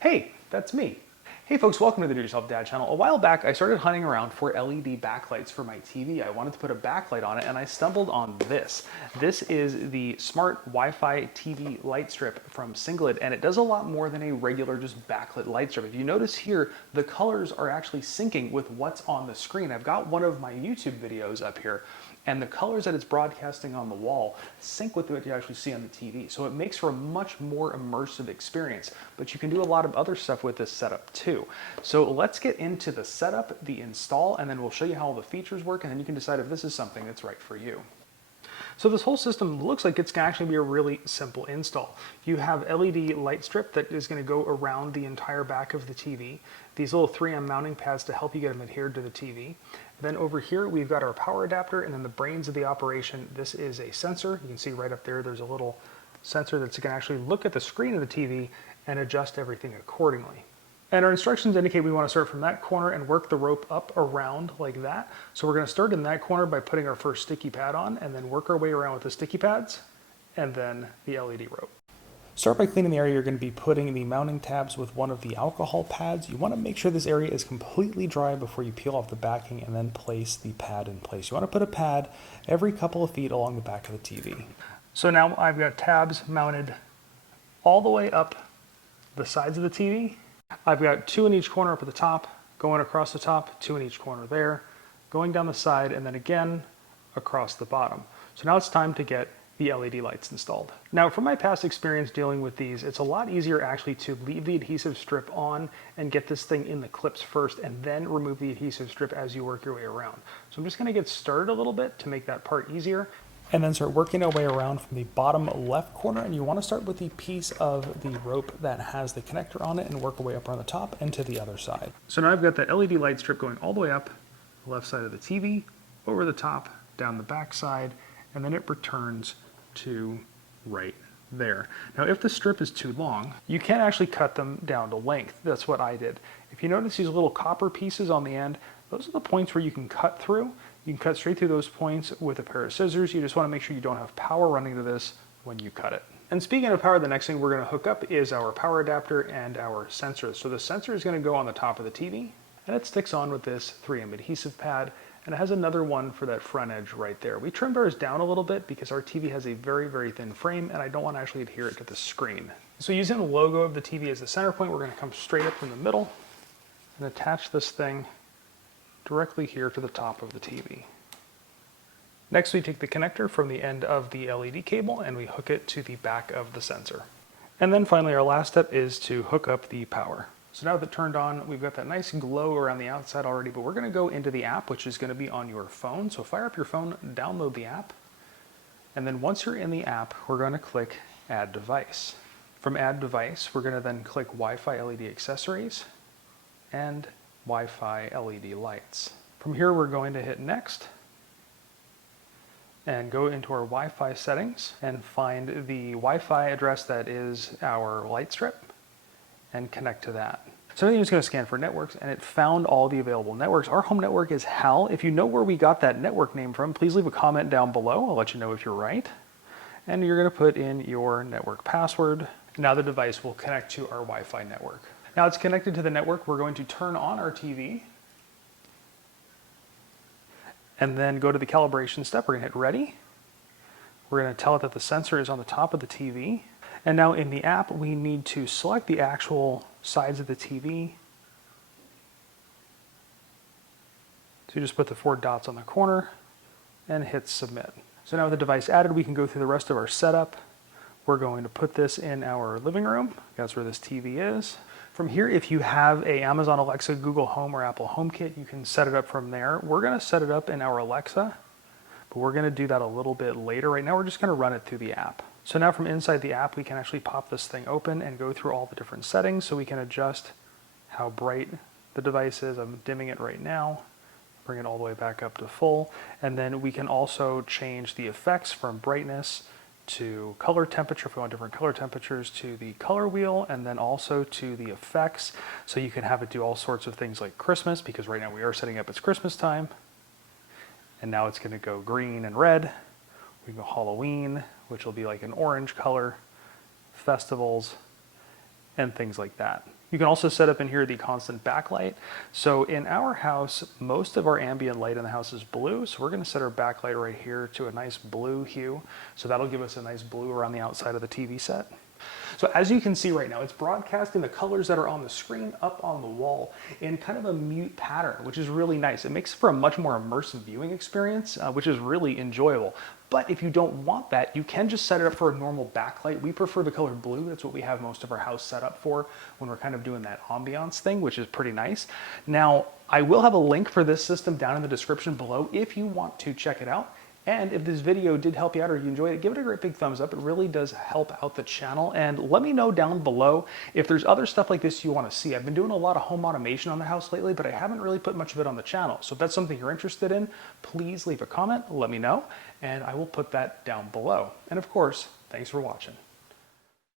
Hey, that's me. Hey folks, welcome to the Do It Yourself Dad channel. A while back, I started hunting around for LED backlights for my TV. I wanted to put a backlight on it and I stumbled on this. This is the smart Wi-Fi TV light strip from Sengled, and it does a lot more than a regular just backlit light strip. If you notice here, the colors are actually syncing with what's on the screen. I've got one of my YouTube videos up here, and the colors that it's broadcasting on the wall sync with what you actually see on the TV. So it makes for a much more immersive experience, but you can do a lot of other stuff with this setup too. So let's get into the setup, the install, and then we'll show you how all the features work, and then you can decide if this is something that's right for you. So this whole system looks like it's going to actually be a really simple install. You have LED light strip that is going to go around the entire back of the TV. These little 3M mounting pads to help you get them adhered to the TV. Then over here we've got our power adapter, and then the brains of the operation. This is a sensor. You can see right up there, there's a little sensor that's going to actually look at the screen of the TV and adjust everything accordingly. And our instructions indicate we want to start from that corner and work the rope up around like that. So we're going to start in that corner by putting our first sticky pad on, and then work our way around with the sticky pads and then the LED rope. Start by cleaning the area you're going to be putting the mounting tabs with one of the alcohol pads. You want to make sure this area is completely dry before you peel off the backing and then place the pad in place. You want to put a pad every couple of feet along the back of the TV. So now I've got tabs mounted all the way up the sides of the TV. I've got 2 in each corner up at the top, going across the top, 2 in each corner there, going down the side, and then again across the bottom. So now it's time to get the LED lights installed. Now, from my past experience dealing with these, it's a lot easier actually to leave the adhesive strip on and get this thing in the clips first, and then remove the adhesive strip as you work your way around. So I'm just going to get started a little bit to make that part easier, and then start working our way around from the bottom left corner. And you want to start with the piece of the rope that has the connector on it and work our way up around the top and to the other side. So now I've got that LED light strip going all the way up the left side of the TV, over the top, down the back side, and then it returns to right there. Now, if the strip is too long, you can actually cut them down to length. That's what I did. If you notice these little copper pieces on the end, those are the points where you can cut through. You can cut straight through those points with a pair of scissors. You just want to make sure you don't have power running to this when you cut it. And speaking of power, the next thing we're going to hook up is our power adapter and our sensor. So the sensor is going to go on the top of the TV, and it sticks on with this 3M adhesive pad, and it has another one for that front edge right there. We trimmed ours down a little bit because our TV has a very, very thin frame, and I don't want to actually adhere it to the screen. So using the logo of the TV as the center point, we're going to come straight up from the middle and attach this thing directly here to the top of the TV. Next, we take the connector from the end of the LED cable and we hook it to the back of the sensor. And then finally, our last step is to hook up the power. So now that it's turned on, we've got that nice glow around the outside already, but we're going to go into the app, which is going to be on your phone. So fire up your phone, download the app, and then once you're in the app, we're going to click Add Device. From Add Device, we're going to then click Wi-Fi LED Accessories and Wi-Fi LED lights. From here, we're going to hit Next and go into our Wi-Fi settings and find the Wi-Fi address that is our light strip and connect to that. So everything's going to scan for networks, and it found all the available networks. Our home network is HAL. If you know where we got that network name from, please leave a comment down below. I'll let you know if you're right. And you're going to put in your network password. Now the device will connect to our Wi-Fi network. Now it's connected to the network. We're going to turn on our TV and then go to the calibration step. We're going to hit ready. We're going to tell it that the sensor is on the top of the TV. And now in the app, we need to select the actual sides of the TV. So you just put the 4 dots on the corner and hit submit. So now with the device added, we can go through the rest of our setup. We're going to put this in our living room. That's where this TV is. From here, if you have a Amazon Alexa, Google Home, or Apple HomeKit, you can set it up from there. We're going to set it up in our Alexa, but we're going to do that a little bit later. Right now, we're just going to run it through the app. So now from inside the app, we can actually pop this thing open and go through all the different settings so we can adjust how bright the device is. I'm dimming it right now, bring it all the way back up to full. And then we can also change the effects from brightness to color temperature, if we want different color temperatures, to the color wheel, and then also to the effects. So you can have it do all sorts of things like Christmas, because right now we are setting up it's Christmas time. And now it's going to go green and red. We can go Halloween, which will be like an orange color, festivals, and things like that. You can also set up in here the constant backlight. So in our house, most of our ambient light in the house is blue. So we're going to set our backlight right here to a nice blue hue. So that'll give us a nice blue around the outside of the TV set. So as you can see right now, it's broadcasting the colors that are on the screen up on the wall in kind of a mute pattern, which is really nice. It makes for a much more immersive viewing experience, which is really enjoyable. But if you don't want that, you can just set it up for a normal backlight. We prefer the color blue. That's what we have most of our house set up for when we're kind of doing that ambiance thing, which is pretty nice. Now, I will have a link for this system down in the description below if you want to check it out. And if this video did help you out or you enjoyed it, give it a great big thumbs up. It really does help out the channel. And let me know down below if there's other stuff like this you want to see. I've been doing a lot of home automation on the house lately, but I haven't really put much of it on the channel. So if that's something you're interested in, please leave a comment, let me know, and I will put that down below. And of course, thanks for watching.